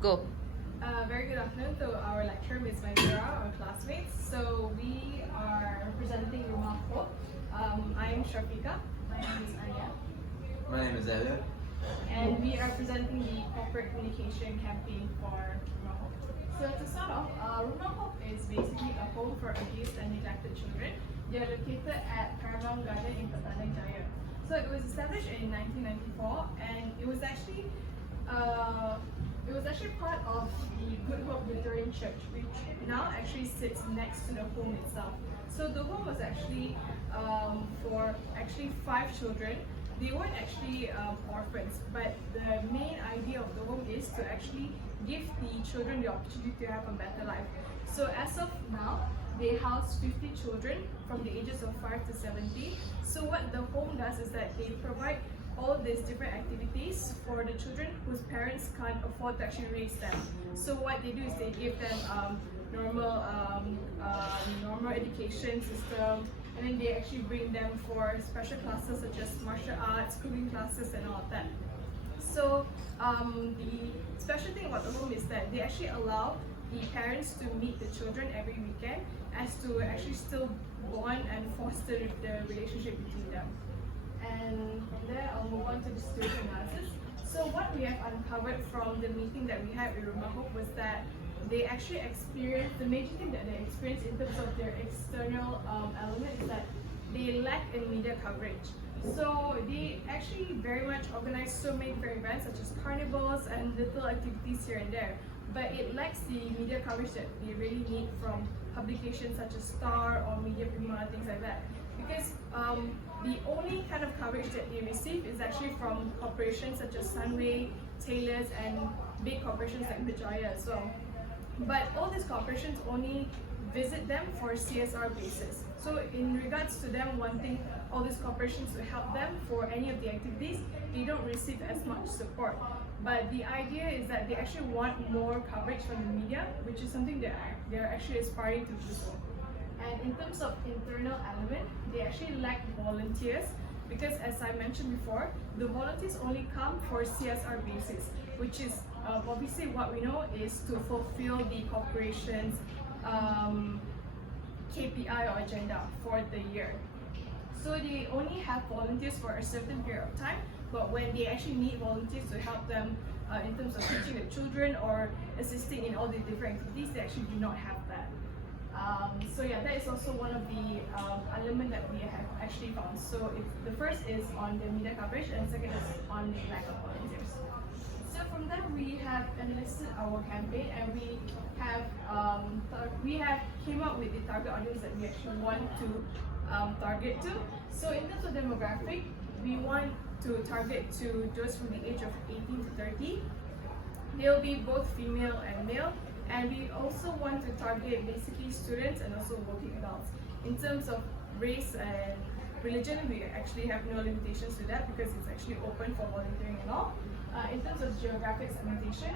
Go. Very good afternoon to our lecturer, Ms. Maidura, our classmates. So we are representing Rumah Hope. I'm Shafika. My name is Anya. My name is Elliot. And we are presenting the corporate communication campaign for Rumah Hope. So to start off, Rumah Hope is basically a home for abused and neglected children. They are located at Paramount Garden in Petaling Jaya. So it was established in 1994, and it was actually part of the Good Hope Lutheran Church, which now actually sits next to the home itself. So the home was actually for 5 children. They weren't actually orphans, but the main idea of the home is to actually give the children the opportunity to have a better life. So as of now, they house 50 children from the ages of 5 to 70. So what the home does is that they provide all these different activities for the children whose parents can't afford to actually raise them. So what they do is they give them normal education system, and then they actually bring them for special classes such as martial arts, cooking classes, and all of that. So the special thing about the home is that they actually allow the parents to meet the children every weekend, as to actually still bond and foster the relationship between them. And from there, I'll move on to the situation analysis. So what we have uncovered from the meeting that we had with Rumah Hope was that they actually experienced, the major thing that they experienced in terms of their external element is that they lack in media coverage. So they actually very much organize so many different events such as carnivals and little activities here and there, but it lacks the media coverage that they really need from publications such as Star or Media Prima, things like that. Because the only kind of coverage that they receive is actually from corporations such as Sunway, Taylors, and big corporations like Berjaya as well. But all these corporations only visit them for CSR basis. So in regards to them wanting all these corporations to help them for any of the activities, they don't receive as much support. But the idea is that they actually want more coverage from the media, which is something that they're actually aspiring to do so. And in terms of internal element, they actually lack volunteers because, as I mentioned before, the volunteers only come for CSR basis, which is obviously what we know is to fulfill the corporation's KPI or agenda for the year. So they only have volunteers for a certain period of time, but when they actually need volunteers to help them in terms of teaching the children or assisting in all the different activities, they actually do not have that. So yeah, that is also one of the elements that we have actually found. So the first is on the media coverage, and second is on the lack of volunteers. So from that, we have enlisted our campaign, and we have came up with the target audience that we actually want to target to. So in terms of demographic, we want to target to those from the age of 18 to 30. They'll be both female and male. And we also want to target basically students and also working adults. In terms of race and religion, we actually have no limitations to that because it's actually open for volunteering and all. In terms of geographic segmentation,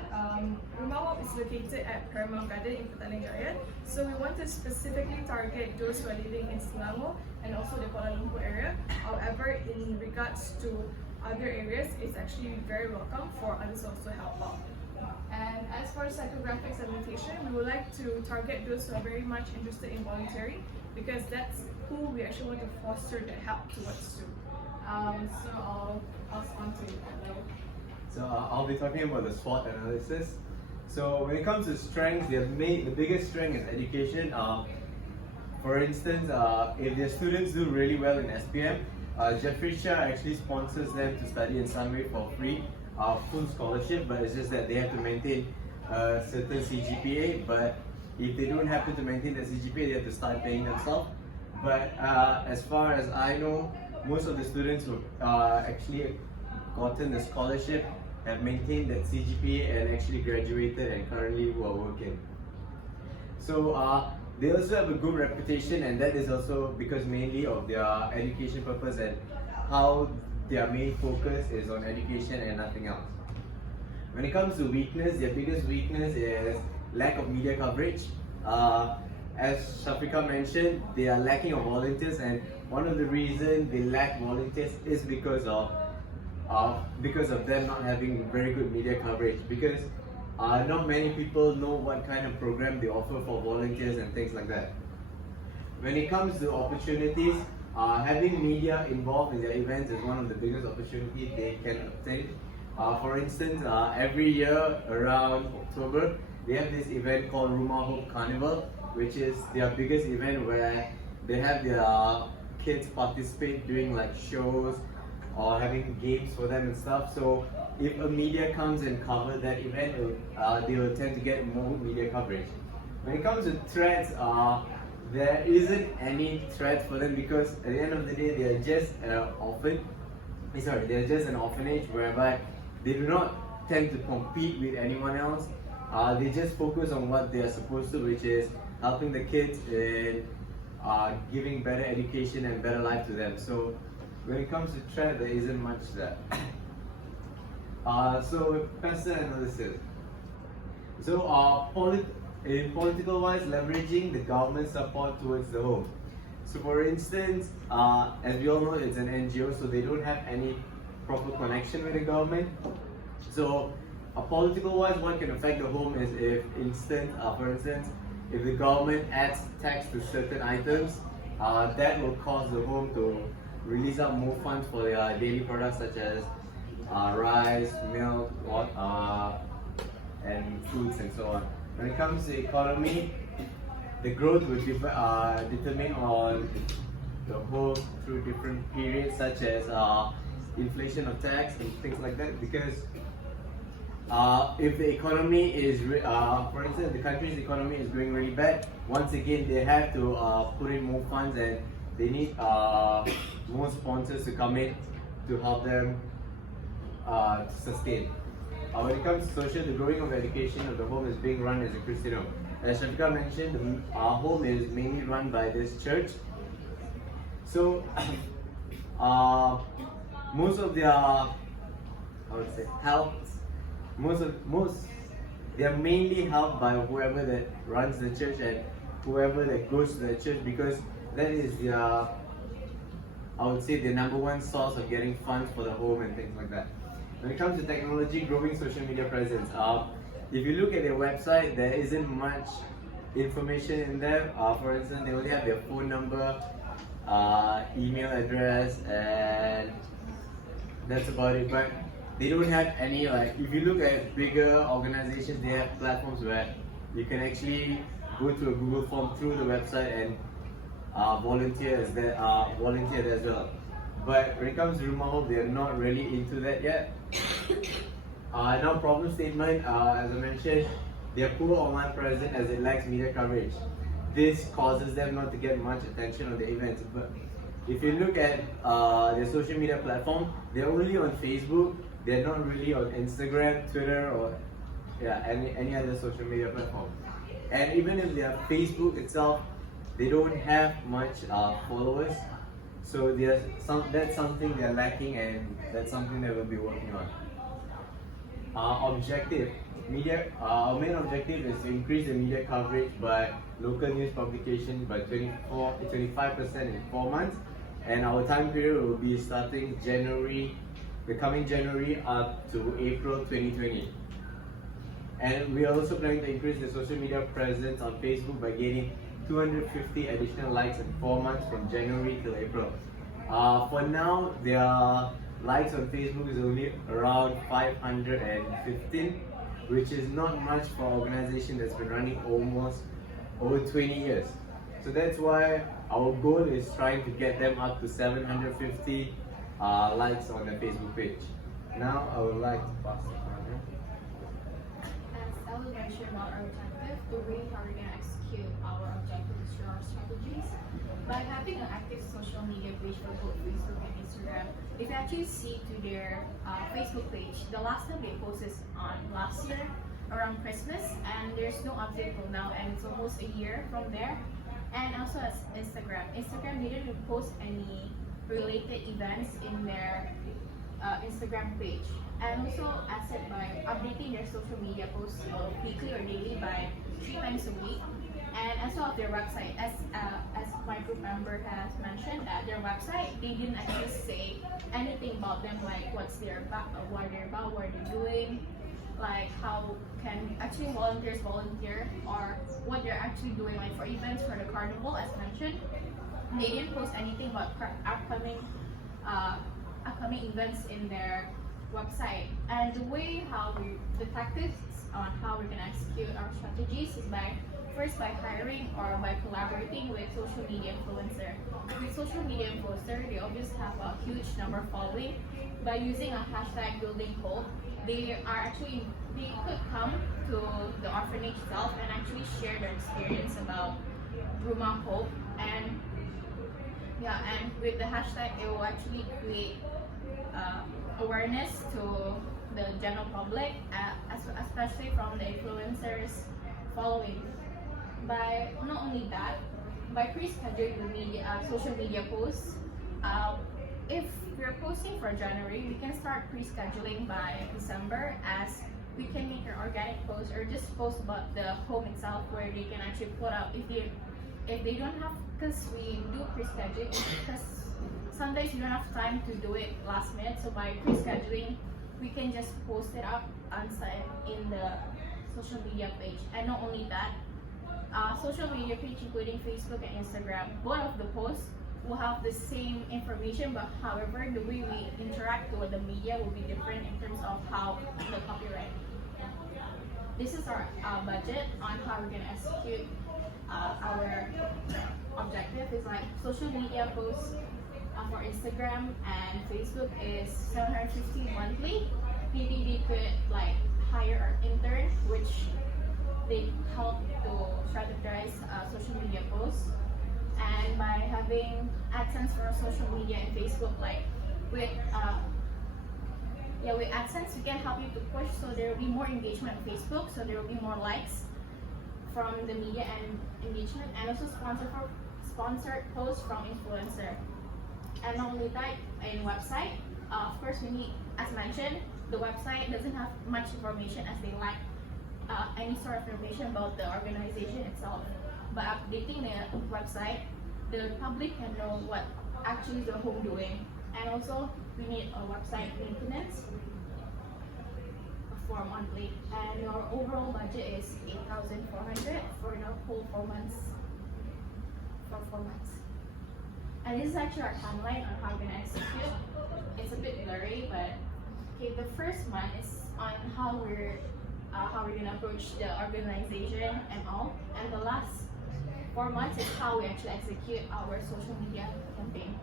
Rumah Hope is located at Paramount Garden in Petaling Jaya. So we want to specifically target those who are living in Selangor and also the Kuala Lumpur area. However, in regards to other areas, it's actually very welcome for others also to help out. And as for psychographic segmentation, we would like to target those who are very much interested in volunteering because that's who we actually want to foster the help towards to. So I'll pass on to you. So I'll be talking about the SWOT analysis. So when it comes to strengths, the biggest strength is education. For instance, if the students do really well in SPM, Jeffrey Shah actually sponsors them to study in Sunway for free. Full scholarship, but it's just that they have to maintain a certain CGPA. But if they don't happen to maintain the CGPA, they have to start paying themselves. But as far as I know, most of the students who actually gotten the scholarship have maintained that CGPA and actually graduated and currently who are working. So they also have a good reputation, and that is also because mainly of their education purpose and how their main focus is on education and nothing else. When it comes to weakness, their biggest weakness is lack of media coverage. As Shafika mentioned, they are lacking of volunteers, and one of the reasons they lack volunteers is because of them not having very good media coverage. Because not many people know what kind of program they offer for volunteers and things like that. When it comes to opportunities, having media involved in their events is one of the biggest opportunities they can obtain. For instance, every year around October, they have this event called Rumah Hope Carnival, which is their biggest event where they have their kids participate doing like shows or having games for them and stuff. So if a media comes and cover that event, they will tend to get more media coverage. When it comes to threats, there isn't any threat for them because at the end of the day, they're just they're just an orphanage whereby they do not tend to compete with anyone else. They just focus on what they are supposed to, which is helping the kids in giving better education and better life to them. So when it comes to threat, there isn't much there. So pastor analysis. So in political wise, leveraging the government support towards the home. So for instance, as we all know, it's an NGO, so they don't have any proper connection with the government. So political wise, what can affect the home is if for instance, if the government adds tax to certain items, that will cause the home to release out more funds for their daily products such as rice, milk, and fruits and so on. When it comes to economy, the growth will be determined on the whole through different periods such as inflation of tax and things like that, because if the economy is, for instance, the country's economy is going really bad, once again they have to put in more funds and they need more sponsors to come in to help them to sustain. When it comes to social, the growing of education of the home is being run as a Christian home. As Shafika mentioned, our home is mainly run by this church. So most of their, help, they are mainly helped by whoever that runs the church and whoever that goes to the church, because that is their, I would say, their number one source of getting funds for the home and things like that. When it comes to technology, growing social media presence, if you look at their website, there isn't much information in there. For instance, they only have their phone number, email address, and that's about it. But they don't have any, like, if you look at bigger organizations, they have platforms where you can actually go to a Google form through the website and volunteer as well. But when it comes to Rumah Hope, they're not really into that yet. Now, problem statement, as I mentioned, they're poor online presence as it lacks media coverage. This causes them not to get much attention on the events. But if you look at their social media platform, they're only on Facebook. They're not really on Instagram, Twitter, or any other social media platform. And even if they are Facebook itself, they don't have much followers. So that's something they're lacking, and that's something that we'll be working on. Objective. Our main objective is to increase the media coverage by local news publications by 25% in 4 months. And our time period will be starting the coming January up to April 2020. And we are also planning to increase the social media presence on Facebook by gaining 250 additional likes in 4 months from January till April. For now, their likes on Facebook is only around 515, which is not much for an organization that's been running almost over 20 years. So that's why our goal is trying to get them up to 750 likes on their Facebook page. Now I would like to pass the camera. As I will mention about our objective, the way how we're going to execute our objectives through our strategies, by having an active social media page for both Facebook and Instagram. If you actually see to their Facebook page, the last time they posted on last year around Christmas, and there's no update till now, and it's almost a year from there. And also as Instagram, they didn't post any related events in their Instagram page. And also as said, by updating their social media posts weekly or daily by 3 times a week. And as well as their website, as my group member has mentioned, at their website, they didn't actually say anything about them, like what they're about, what they're doing, like how can actually volunteer or what they're actually doing, like for events for the carnival as mentioned. They didn't post anything about upcoming events in their website. And the tactics on how we're gonna execute our strategies is by hiring or by collaborating with social media influencer. With social media influencer, they obviously have a huge number following. By using a hashtag building hope, they could come to the orphanage itself and actually share their experience about Rumah Hope, and with the hashtag it will actually create awareness to the general public, especially from the influencers following. By not only that, by pre-scheduling the social media posts, if we're posting for January, we can start pre-scheduling by December, as we can make an organic post or just post about the home itself, where they can actually put up if they don't have, because we do pre-scheduling because sometimes you don't have time to do it last minute. So by pre-scheduling, we can just post it up on site in the social media page. And not only that, social media page including Facebook and Instagram, both of the posts will have the same information, but however the way we interact with the media will be different in terms of how the copyright. This is our budget on how we're gonna execute our objective. Is like social media posts for Instagram and Facebook is 750 monthly. Maybe they could like hire an intern, which they help to strategize social media posts. And by having AdSense for social media and Facebook, like with AdSense, we can help you to push, so there will be more engagement on Facebook, so there will be more likes from the media and engagement, and also sponsored posts from influencer. And not only that, in website, of course we need, as mentioned, the website doesn't have much information as they lack any sort of information about the organization itself. By updating the website, the public can know what actually is the home doing. And also, we need a website maintenance for monthly. And our overall budget is 8,400 for the whole 4 months. For 4 months. And this is actually our timeline on how we're gonna execute. It's a bit blurry, but okay. The first month is on how we're gonna approach the organization and all, and the last 4 months is how we actually execute our social media campaign.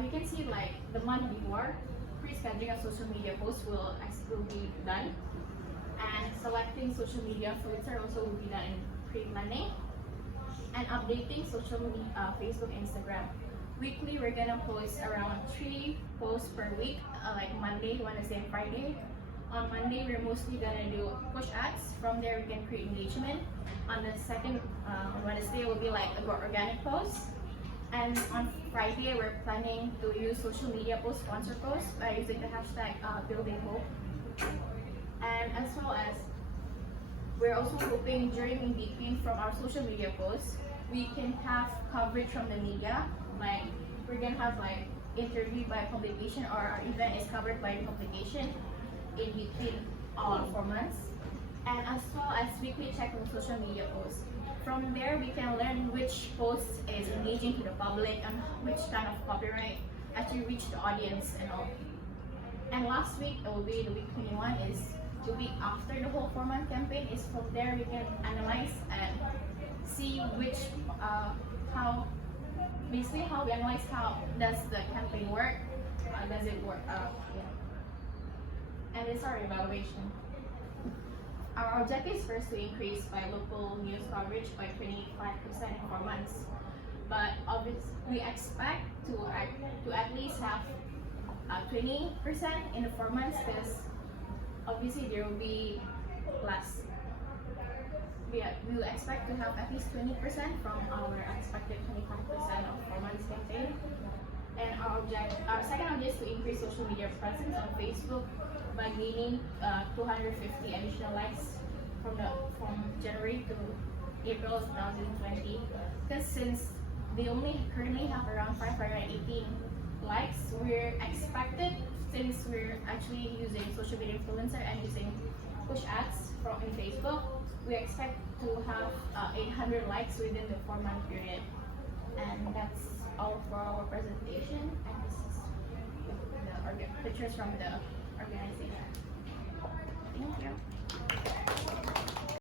We can see like the month before, pre-scheduling a social media post will be done, and selecting social media influencer also will be done in pre-planning, and updating social media, Facebook, Instagram. Weekly, we're gonna post around 3 posts per week, like Monday, Wednesday, and Friday. On Monday, we're mostly gonna do push ads. From there, we can create engagement. On the second, on Wednesday, will be like about organic posts. And on Friday, we're planning to use social media post, sponsor posts by using the hashtag building hope. And as well as, we're also hoping during in between from our social media posts, we can have coverage from the media. Like we're gonna have like interview by publication, or our event is covered by publication in between all 4 months, and as well as weekly check on social media posts. From there, we can learn which post is engaging to the public and which kind of copyright actually reach the audience and all. And last week, it will be the week 21, is the week after the whole 4-month campaign. Is from there we can analyze and see which how we analyze how does the campaign work, does it work. And it's our evaluation. Our objective is first to increase by local news coverage by 25% in 4 months. But obviously, we expect to at least have 20% in the 4 months, because obviously there will be less. We will expect to have at least 20% from our expected 25% of 4 months campaign. And our second objective is to increase social media presence on Facebook by gaining 250 additional likes from January to April 2020. Because since they only currently have around 518 likes. We're expected, since we're actually using social media influencer and using push ads from in Facebook, we expect to have 800 likes within the 4-month period. And that's all for our presentation. And this is the pictures from the organization. Thank you.